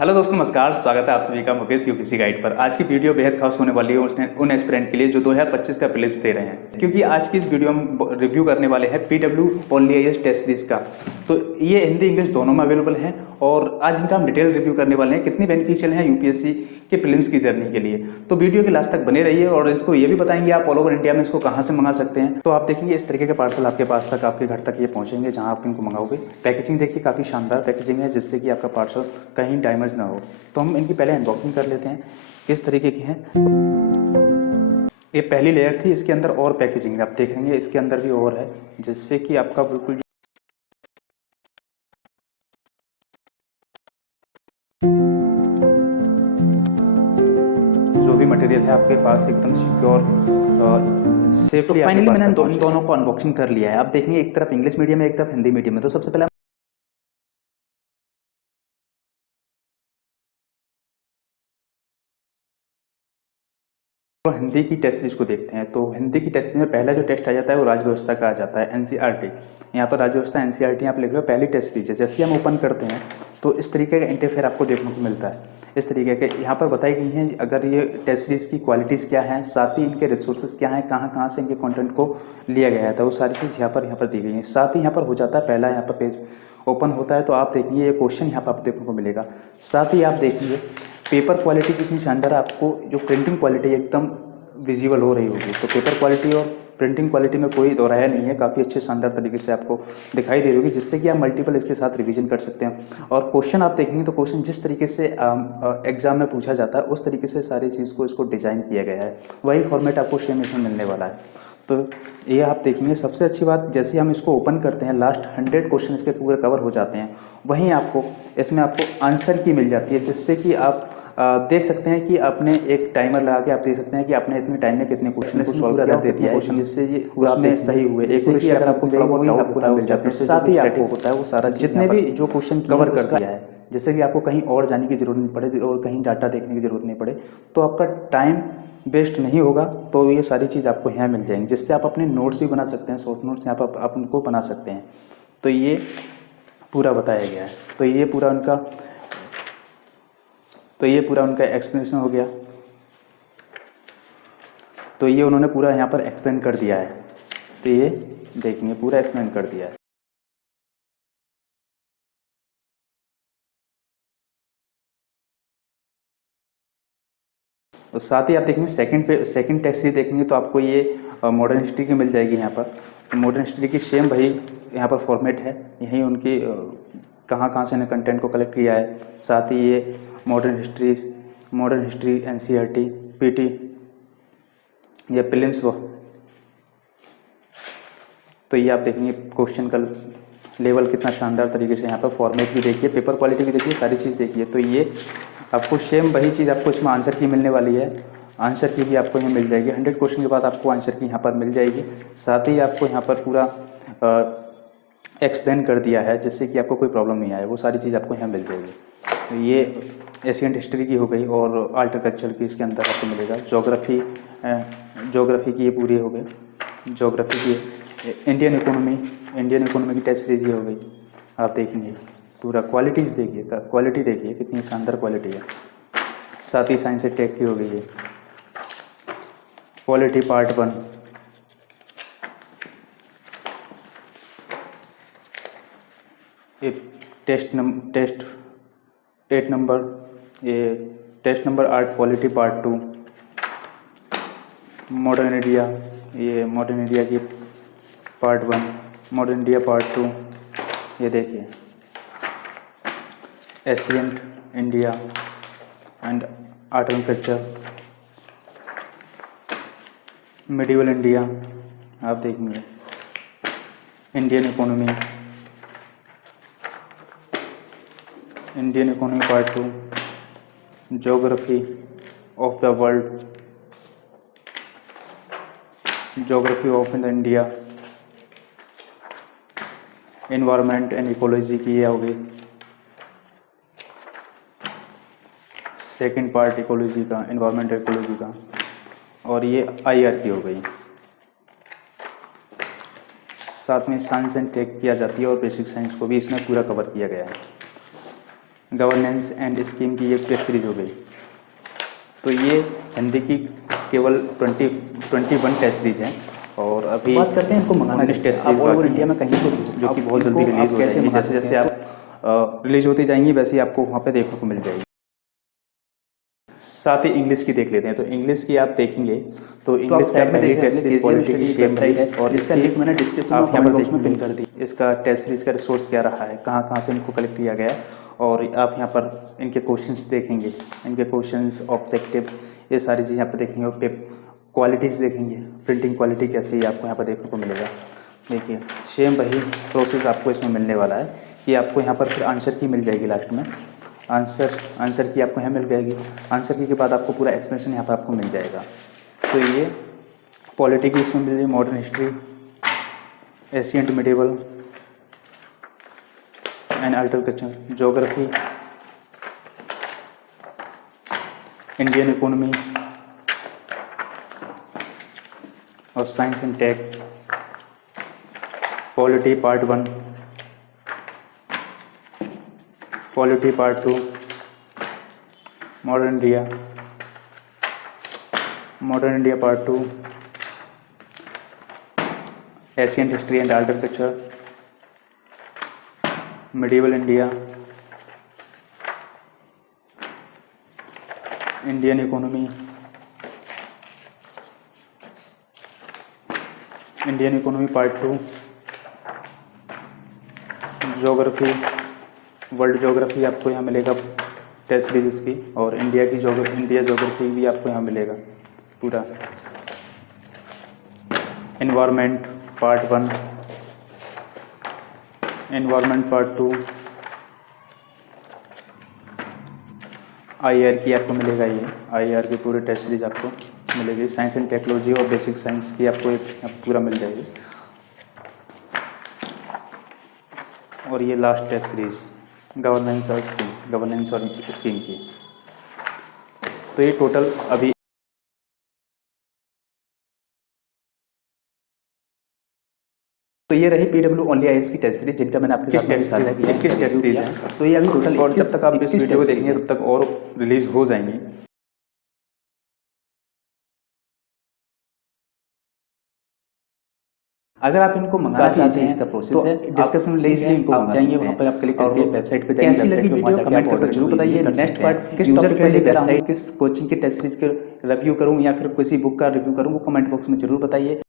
Hello दोस्तों, नमस्कार। स्वागत है आप सभी का मुकेश यूपीसी गाइड पर। आज की वीडियो बेहद खास होने वाली है उसने उन एस्पिरेंट के लिए जो 2025 का प्रीलिम्स दे रहे हैं, क्योंकि आज की इस वीडियो में रिव्यू करने वाले हैं PW only IAS test series का। तो ये हिंदी इंग्लिश दोनों में अवेलेबल है और आज इनका हम डिटेल रिव्यू करने वाले हैं कितनी बेनिफिशियल है यूपीएससी के प्रीलिम्स की जर्नी के लिए। तो वीडियो के लास्ट तक बने रहिए और इसको ये भी बताएंगे आप ऑल ओवर इंडिया में इसको कहाँ से मंगा सकते हैं। तो आप देखेंगे इस तरीके के पार्सल आपके पास तक, आपके घर तक ये पहुंचेंगे जहाँ आप इनको मंगाओगे। पैकेजिंग देखिए, काफ़ी शानदार पैकेजिंग है जिससे कि आपका पार्सल कहीं डैमेज ना हो। तो हम इनकी पहले अनबॉक्सिंग कर लेते हैं किस तरीके की है। ये पहली लेयर थी, इसके अंदर और पैकेजिंग आप देखेंगे इसके अंदर भी और है, जिससे कि आपका बिल्कुल जो भी मटेरियल है आपके पास एकदम सिक्योर सेफली। फाइनली मैंने इन दोनों को अनबॉक्सिंग कर लिया है। आप देखेंगे एक तरफ इंग्लिश मीडियम है, एक तरफ हिंदी मीडियम है। तो सबसे पहले तो हिंदी की टेस्ट सीरीज को देखते हैं। तो हिंदी की टेस्ट सीरीज में पहला जो टेस्ट आ जाता है वो राज्य व्यवस्था का आ जाता है, एनसीईआरटी। यहाँ पर राज्य व्यवस्था एनसीईआरटी आप लिख रहे हो, पहली टेस्ट सीरीज है। जैसे हम ओपन करते हैं तो इस तरीके का इंटरफेयर आपको देखने को मिलता है। इस तरीके के यहाँ पर बताई गई हैं अगर ये टेस्ट सीरीज की क्वालिटीज़ क्या हैं, साथ ही इनके रिसोर्सेज क्या हैं, कहाँ कहाँ से इनके कंटेंट को लिया गया था, वो सारी चीज़ यहाँ पर दी गई है। साथ ही यहाँ पर हो जाता है पहला यहाँ पर पेज ओपन होता है तो आप देखेंगे ये क्वेश्चन यहाँ पर आपको देखने को मिलेगा। साथ ही आप देखेंगे पेपर क्वालिटी कितनी शानदार है, आपको जो प्रिंटिंग क्वालिटी एकदम विजिबल हो रही होगी। तो पेपर क्वालिटी और प्रिंटिंग क्वालिटी में कोई दोहराया नहीं है, काफ़ी अच्छे शानदार तरीके से आपको दिखाई दे रही होगी, जिससे कि आप मल्टीपल इसके साथ रिवीजन कर सकते हैं। और क्वेश्चन आप देखेंगे तो क्वेश्चन जिस तरीके से एग्जाम में पूछा जाता है उस तरीके से सारी चीज़ को इसको डिज़ाइन किया गया है, वही फॉर्मेट आपको सेम इसमें मिलने वाला है। तो ये आप देखेंगे सबसे अच्छी बात, जैसे हम इसको ओपन करते हैं लास्ट 100 क्वेश्चन इसके पूरे कवर हो जाते हैं, वहीं आपको इसमें आपको आंसर की मिल जाती है, जिससे कि आप देख सकते हैं कि आपने एक टाइमर लगा के आप देख सकते हैं कि आपने इतने टाइम में कितने क्वेश्चन को सॉल्व कर दे दिया है, जिससे ये उसमें सही हुए। एक कि अगर आपको थोड़ा बहुत डाउट होता है मिल जाता है, साथ ही आपको होता है वो सारा जितने भी जो क्वेश्चन कवर कर दिया है, जिससे कि आपको कहीं और जाने की जरूरत नहीं पड़े और कहीं डाटा देखने की जरूरत नहीं पड़े, तो आपका टाइम वेस्ट नहीं होगा। तो ये सारी चीज़ आपको यहाँ मिल जाएंगी, जिससे आप अपने नोट्स भी बना सकते हैं, शॉर्ट नोट्स यहाँ पर आप उनको बना सकते हैं। तो ये पूरा बताया गया है। तो ये पूरा उनका एक्सप्लेनेशन हो गया। तो ये उन्होंने पूरा यहाँ पर एक्सप्लेन कर दिया है। तो ये देखेंगे पूरा एक्सप्लेन कर दिया है। और साथ ही आप देखेंगे सेकंड टेक्स्ट सीरीज देखेंगे तो आपको ये मॉडर्न हिस्ट्री की मिल जाएगी। यहाँ पर मॉडर्न हिस्ट्री की सेम वही यहाँ पर फॉर्मेट है, यही उनकी कहाँ कहाँ से इन्हें कंटेंट को कलेक्ट किया है। साथ ही ये मॉडर्न हिस्ट्री एनसीईआरटी पीटी या प्रीलिम्स वो। तो ये आप देखेंगे क्वेश्चन का लेवल कितना शानदार तरीके से, यहाँ पर फॉर्मेट भी देखिए, पेपर क्वालिटी भी देखिए, सारी चीज़ देखिए। तो ये आपको सेम वही चीज़ आपको इसमें आंसर की मिलने वाली है। आंसर की भी आपको यहाँ मिल जाएगी, 100 क्वेश्चन के बाद आपको आंसर की यहाँ पर मिल जाएगी। साथ ही आपको यहाँ पर पूरा एक्सप्लेन कर दिया है, जिससे कि आपको कोई प्रॉब्लम नहीं आए, वो सारी चीज़ आपको यहाँ मिल जाएगी। तो ये एशियन हिस्ट्री की हो गई और आर्टिकल्चर की इसके अंदर आपको मिलेगा। जोग्राफी की ये पूरी हो गई, जोग्राफी की। इंडियन इकोनॉमी की टेस्ट सीरीज ये हो गई। आप देखेंगे पूरा क्वालिटीज़ देखिए, क्वालिटी देखिए कितनी शानदार क्वालिटी है। साथ ही साइंस एंड टेक की हो गई है, क्वालिटी पार्ट 1। ये टेस्ट 8 नंबर, ये test number 8 quality part 2। Modern India, ये मॉडर्न इंडिया की पार्ट 1, मॉडर्न इंडिया पार्ट 2। ये देखिए ancient India and art and culture, medieval India. आप देखेंगे Indian economy part 2, geography of the world, geography of India, environment and ecology की ये हो गई। सेकंड पार्ट इकोलॉजी का, एनवायरनमेंट इकोलॉजी का। और ये आईआर की हो गई। साथ में साइंस एंड टेक किया जाती है और बेसिक साइंस को भी इसमें पूरा कवर किया गया है। गवर्नेंस एंड स्कीम की एक टेस्ट सीरीज हो गई। तो ये हिंदी की केवल 21 टेस्ट सीरीज हैं और अभी बात करते हैं इनको मंगाना 19 टेस्ट सीरीज ऑल ओवर बाकी इंडिया हैं, में कहीं से भी जो कि बहुत जल्दी रिलीज़ हो जाएंगी। जैसे जैसे आप रिलीज़ होती जाएंगी वैसे ही आपको वहाँ पे देखने को मिल जाएगी। साथ ही इंग्लिश की देख लेते हैं। तो इंग्लिश की आप देखेंगे तो इंग्लिश का पहली टेस्ट सीरीज पॉलिटी की शेम है और इसका इसकी लिंक मैंने डिस्क्रिप्शन आप में यहाँ पर कमेंट बॉक्स में पिन देखेंगे कर दी। इसका टेस्ट सीरीज का रिसोर्स क्या रहा है, कहाँ कहाँ से इनको कलेक्ट किया गया है, और आप यहाँ पर इनके क्वेश्चंस देखेंगे, इनके क्वेश्चंस ऑब्जेक्टिव ये सारी चीज़ें यहाँ पर देखेंगे और क्वालिटीज़ देखेंगे, प्रिंटिंग क्वालिटी कैसी है आपको यहाँ पर देखने को मिलेगा। देखिए सेम वही प्रोसेस आपको इसमें मिलने वाला है कि आपको यहाँ पर फिर आंसर की मिल जाएगी लास्ट में, आंसर की आपको यहाँ मिल जाएगी। आंसर की के बाद आपको पूरा एक्सप्लेनेशन यहाँ पर आपको मिल जाएगा। तो ये पॉलिटी की इसमें मिल जाएगी, modern history, ancient medieval and architecture, geography, Indian economy और science and tech, polity part 1, polity part 2, modern India part 2, ancient history and architecture, medieval India, Indian economy part 2, geography, world geography आपको यहाँ मिलेगा test series इसकी, और India geography भी आपको यहाँ मिलेगा पूरा। Environment part 1, environment part 2, IR की आपको मिलेगा, ये IR की पूरी टेस्ट सीरीज आपको मिलेगी। साइंस एंड टेक्नोलॉजी और बेसिक साइंस की आपको एक पूरा मिल जाएगी। और ये लास्ट टेस्ट सीरीज गवर्नेंस और स्कीम की। तो ये टोटल अभी तो ये रही PW ओनली IAS की टेस्ट सीरीज जिनका मैंने आपके साथ में साझा किया। 21 टेस्ट सीरीज है। तो ये अभी टोटल, और जब तक आप इस वीडियो को देखेंगे तब तक और रिलीज हो जाएंगी। अगर आप इनको मंगाना चाहते हैं, इसका प्रोसेस है, डिस्क्रिप्शन में लिंक है, आप जाएंगे वहाँ पर, आप क्लिक करके वेबसाइट पे जाएंगे। कैसी लगी वीडियो कमेंट करके जरूर बताइए। नेक्स्ट पार्ट किस टॉपिक पे लेकर आऊँ, किस कोचिंग की टेस्ट सीरीज के रिव्यू करूँ या फिर किसी बुक का रिव्यू करूँ, वो कमेंट बॉक्स में जरूर बताइए।